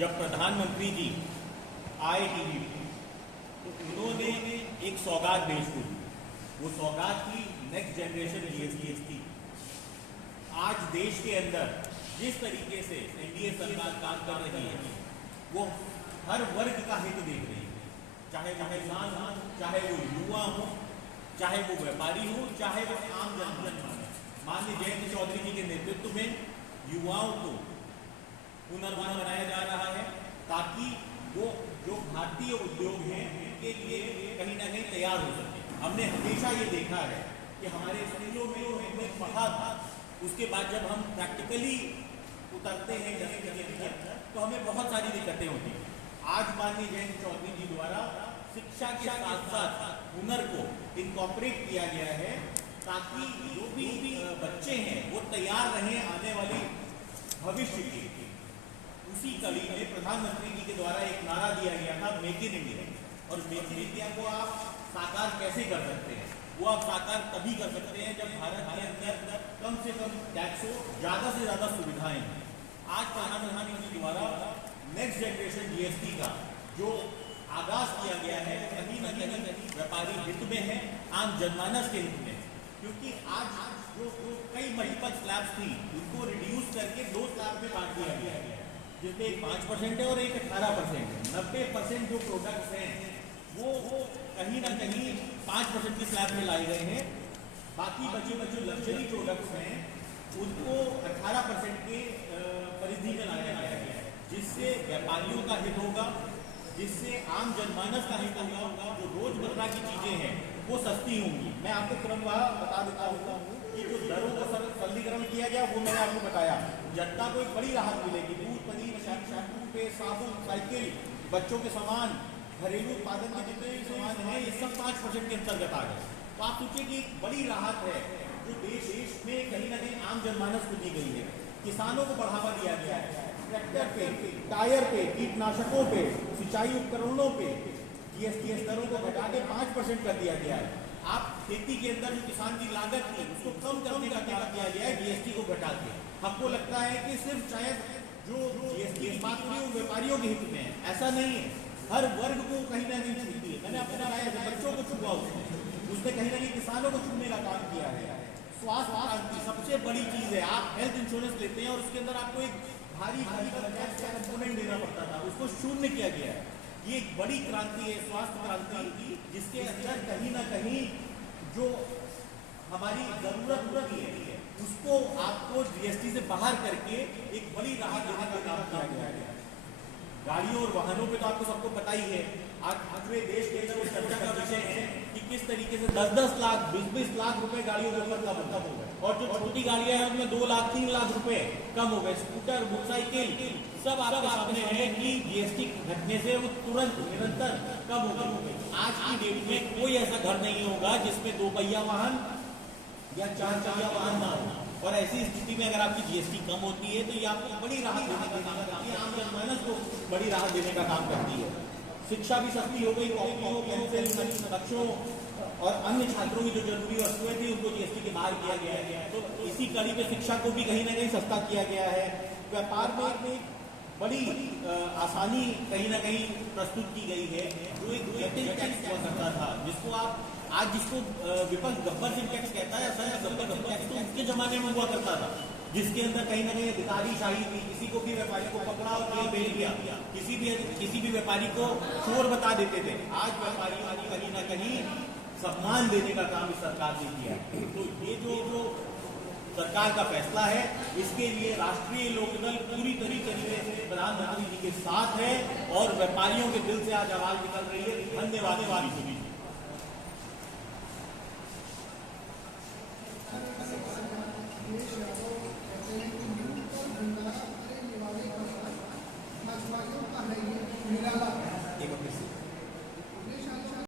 जब प्रधानमंत्री जी आए टीवी पे तो उन्होंने एक सौगात पेश की। वो सौगात थी नेक्स्ट जनरेशन जीएसटी। आज देश के अंदर जिस तरीके से एनडीए सरकार काम कर रही है वो हर वर्ग का हित देख रही है, चाहे किसान हो, चाहे वो युवा हो, चाहे वो व्यापारी हो, चाहे वो आम जनमानस। माननीय जयंत चौधरी जी के नेतृत्व में युवाओं को पुनर्वान बनाया जा रहा है ताकि वो जो भारतीय उद्योग हैं उनके लिए कहीं ना कहीं तैयार हो सके। हमने हमेशा ये देखा है कि हमारे स्कूलों में हमने पढ़ा था, उसके बाद जब हम प्रैक्टिकली उतरते हैं तो हमें बहुत सारी दिक्कतें होती हैं। आज माननीय जयंत चौधरी जी द्वारा शिक्षा के साथ साथ हुनर को इनकॉर्पोरेट किया गया है ताकि जो भी बच्चे हैं वो तैयार रहें आने वाली भविष्य के। उसी कड़ी में प्रधानमंत्री जी के द्वारा एक नारा दिया गया था मेक इन इंडिया, और मेक इन इंडिया को आप साकार कैसे कर सकते हैं? वो आप साकार तभी कर सकते हैं जब भारत के अंदर कम से कम टैक्स हो, ज़्यादा से ज़्यादा सुविधाएं हैं। आज प्रधानमंत्री जी द्वारा नेक्स्ट जनरेशन जीएसटी का जो आगाज किया गया है कहीं न कहीं व्यापारी हित में है, आम जनमानस के हित में, क्योंकि आज जो कई मल्टीपल स्लैब्स थी उनको रिड्यूस करके 2 स्लैब में बांट दिया गया है, जिसमें एक 5% है और एक 18% है। 90% जो प्रोडक्ट्स हैं वो कहीं ना कहीं 5% की स्लैब में लाए गए हैं। बाकी बचे जो लग्जरी प्रोडक्ट्स हैं उनको 18% के परिधि में लाया गया है, जिससे व्यापारियों का हित होगा, जिससे आम जनमानस का हित होगा। जो रोजमर्रा की चीजें हैं वो सस्ती होंगी। मैं आपको क्रमवार बता देता हूँ कि जो दरों का सरलीकरण किया गया वो मैंने आपको बताया। जनता को एक बड़ी राहत मिलेगी। दूध, पनीर, शैम्पू, पेस्ट, साबुन, साइकिल, बच्चों के सामान, घरेलू उत्पादन के जितने भी सामान हैं ये सब 5% के अंतर्गत आ गए। तो आप सोचिए कि एक बड़ी राहत है जो देश में कहीं ना कहीं आम जनमानस को दी गई है। किसानों को बढ़ावा दिया गया है, ट्रैक्टर पे, टायर पे, कीटनाशकों पे, सिंचाई उपकरणों पे जीएसटी दरों को घटा के 5% कर दिया गया है। आप खेती के अंदर जो किसान की लागत थी उसको कम करने का काम किया गया है जीएसटी को घटा के। हमको लगता है कि सिर्फ शायद जो जीएसटी बात हुई वो व्यापारियों के हित में है, ऐसा नहीं है। हर वर्ग को कहीं ना कहीं छूती है। मैंने आपको बताया बच्चों को छुआ उसने कहीं ना कहीं किसानों को छूने का काम किया है। स्वास्थ्य क्रांति सबसे बड़ी चीज है। आप हेल्थ इंश्योरेंस लेते हैं और उसके अंदर आपको एक भारी टैक्स का कंपोनेंट देना पड़ता था, उसको शून्य किया गया है। ये एक बड़ी क्रांति है, स्वास्थ्य क्रांति, जिसके अंदर कहीं ना कहीं जो हमारी जरूरत होती है उसको आपको जीएसटी से बाहर करके एक बड़ी राहत देने का काम किया गया है। गाड़ियों और वाहनों पे तो आपको सबको पता ही है। आज पूरे देश के अंदर वो चर्चा का विषय है कि किस तरीके से 10-10 लाख 20-20 लाख रुपए गाड़ियों के ऊपर कम हो गए, और जो छोटी गाड़ियां हैं उनमें 2 लाख 3 लाख रुपए कम हो गए। स्कूटर, मोटरसाइकिल सब आपके सामने है कि जीएसटी घटने से वो तुरंत निरंतर कम हो गए। आज की डेट में कोई ऐसा घर नहीं होगा जिसमें 2 पहिया वाहन या 4 पहिया वाहन ना हो। और ऐसी स्थिति में अगर आपकी जीएसटी कम होती है तो ये आपको बड़ी राहत देने का काम करती है, आम जनमानस को बड़ी राहत देने का काम करती है। शिक्षा भी सस्ती हो गई, कॉपियों, पेंसिल, बच्चों और अन्य छात्रों की जो जरूरी वस्तुएं थी उनको जीएसटी के बाहर किया गया है। तो इसी कड़ी में शिक्षा को भी कहीं ना कहीं सस्ता किया गया है। व्यापार में बड़ी आसानी कहीं ना कहीं प्रस्तुत की गई है। जो एक जटिल टैक्स हुआ करता था, जिसको आप आज जिसको विपक्ष गब्बर सिंह टैक्स कहता है, असल में गब्बर सिंह टैक्स तो उसके जमाने में हुआ करता था, जिसके अंदर कहीं ना कहीं अधिकारी शाही थी। किसी को भी व्यापारी को पकड़ा और जेल भेज दिया, किसी भी व्यापारी को चोर बता देते थे। आज व्यापारी कहीं ना कहीं सम्मान देने का काम इस सरकार ने किया। तो ये जो सरकार का फैसला है इसके लिए राष्ट्रीय लोकदल पूरी तरीके से प्रधानमंत्री जी के साथ है और व्यापारियों के दिल से आज आवाज निकल रही है। धन्यवाद।